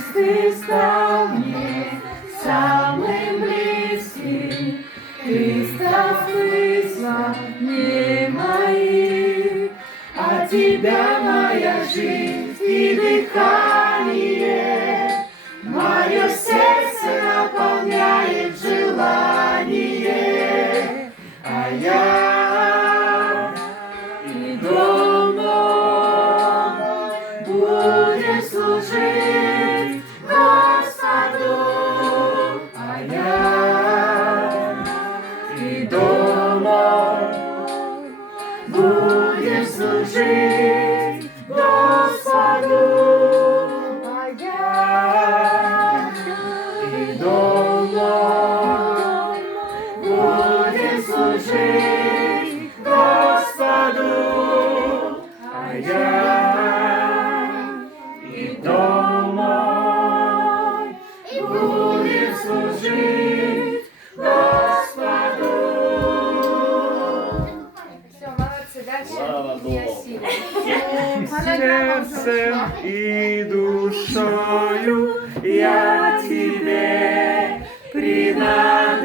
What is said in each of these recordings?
Иисус, Ты стал мне самым близким, Ты стал смыслами моих, от Тебя моя жизнь и дыхание, мое сердце наполняет желание, а я и дома будем служить Господу, а я и дома будем служить Господу, а я и дома будем служить Господу, а я и дома будем служить Господу. Все, молодцы, дальше не осилили. Сердцем и душою я Тебе принадлежу,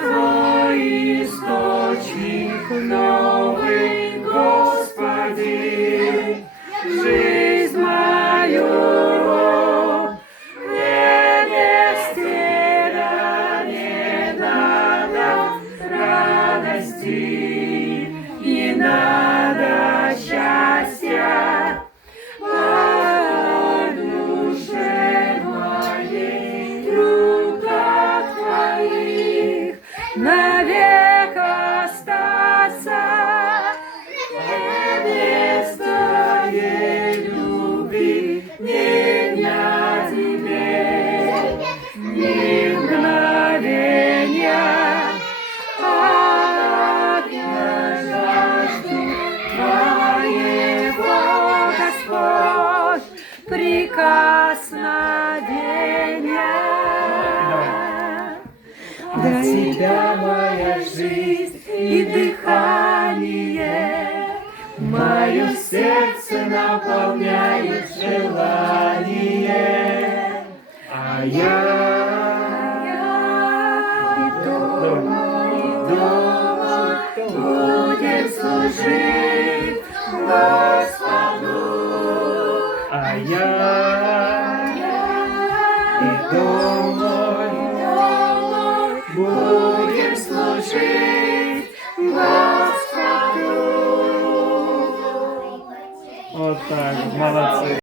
Твой источник новый, Господи, жизнь мою не стыда, не надо радости, не надо счастья, в душе моей, в руках Твоих навек остаться, без Твоей любви не дня Тебе, ни мгновения. Я жажду Твоего, Господь, прикосновения. До Тебя моя жизнь и дыхание, мое сердце наполняет желание, а я и дома будем служить Господу, а я и дома будем служить Господу. Вот так, молодцы.